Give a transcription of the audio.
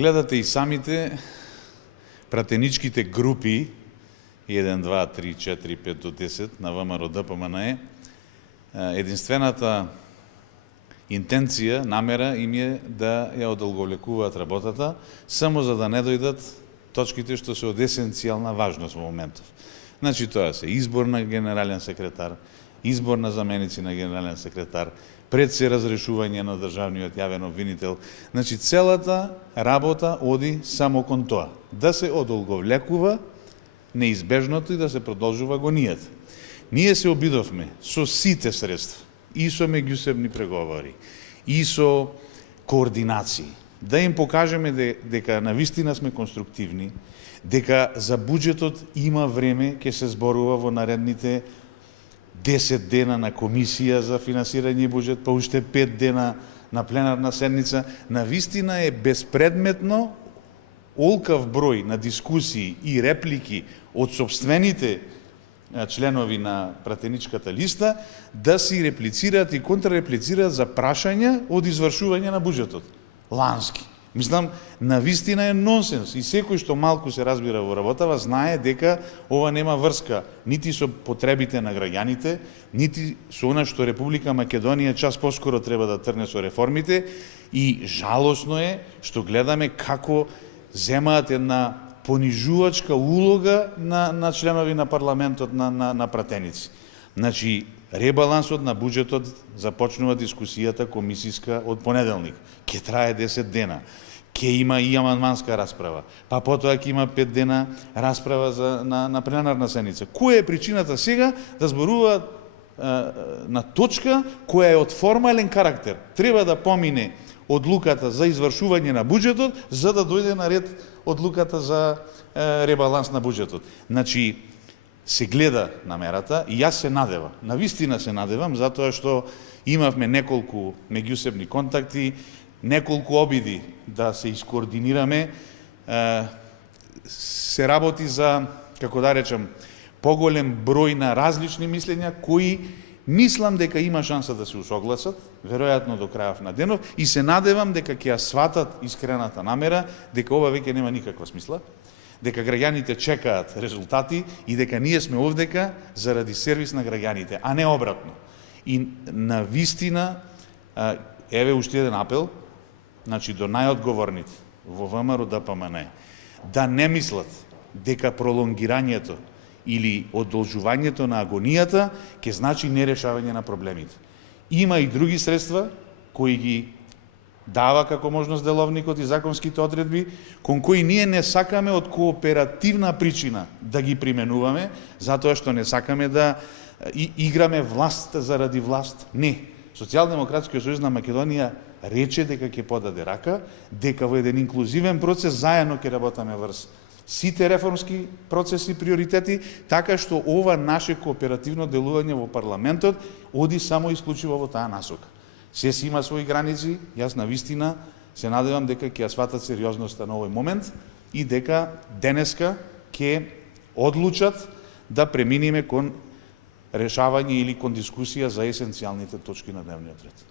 гледате и самите пратеничките групи 1, 2, 3, 4, 5 до 10 на ВМРО ДПМНЕ, единствената интенција, намера им е да ја одолговлекуваат работата, само за да не дојдат точките што се од есенцијална важност во моментов. Значи, тоа се избор на генерален секретар, избор на заменици на генерален секретар, пред се разрешување на државниот јавен обвинител. Значи, целата работа оди само кон тоа, да се одолговлекува неизбежното и да се продолжува агонијата. Ние се обидовме со сите средства, и со меѓусебни преговори, и со координации, да им покажеме дека навистина сме конструктивни, дека за буџетот има време, ќе се зборува во наредните 10 дена на комисија за финансирање и буџет, па уште 5 дена на пленарна седница. Навистина е безпредметно олкав број на дискусии и реплики од сопствените членови на пратеничката листа да си реплицираат и контрареплицираат за прашања од извршување на буџетот. Лански. Мислам, навистина е нонсенс и секој што малку се разбира во работава знае дека ова нема врска нити со потребите на граѓаните, нити со она што Република Македонија час поскоро треба да трне со реформите, и жалосно е што гледаме како земаат една понижувачка улога на членови на парламентот на пратеници. Значи, ребалансот на буџетот започнува дискусијата комисиска од понеделник. Ке трае 10 дена. Ке има и амандманска расправа. Па потоа ќе има 5 дена расправа на пленарна седница. Која е причината сега да зборуваат на точка која е од формален карактер? Треба да помине одлуката за извршување на буџетот, за да дојде на ред одлуката за ребаланс на буџетот. Значи, се гледа намерата и јас се надевам, навистина се надевам, затоа што имавме неколку меѓусебни контакти, неколку обиди да се искоординираме, се работи за, како да речем, поголем број на различни мислења кои мислам дека има шанса да се усогласат, веројатно до крајов на денов, и се надевам дека ќе ја сватат искрената намера, дека ова веќе нема никаква смисла, дека граѓаните чекаат резултати и дека ние сме овдека заради сервис на граѓаните, а не обратно. И на вистина, еве уште еден апел, значи до најодговорните во ВМРО ДПМНЕ, да не мислат дека пролонгирањето или одолжувањето на агонијата ќе значи нерешавање на проблемите. Има и други средства кои ги дава како можност деловникот и законските одредби, кон кои ние не сакаме од кооперативна причина да ги применуваме, затоа што не сакаме да играме власт заради власт. Не. Социјалдемократскиот сојуз на Македонија рече дека ќе подаде рака, дека во еден инклузивен процес заедно ќе работаме врз сите реформски процеси, приоритети, така што ова наше кооперативно делување во парламентот оди само исклучиво во таа насока. Се си има своји граници, јас на вистина се надевам дека ќе ја сватат сериозноста на овој момент и дека денеска ќе одлучат да преминиме кон решавање или кон дискусија за есенцијалните точки на дневниот ред.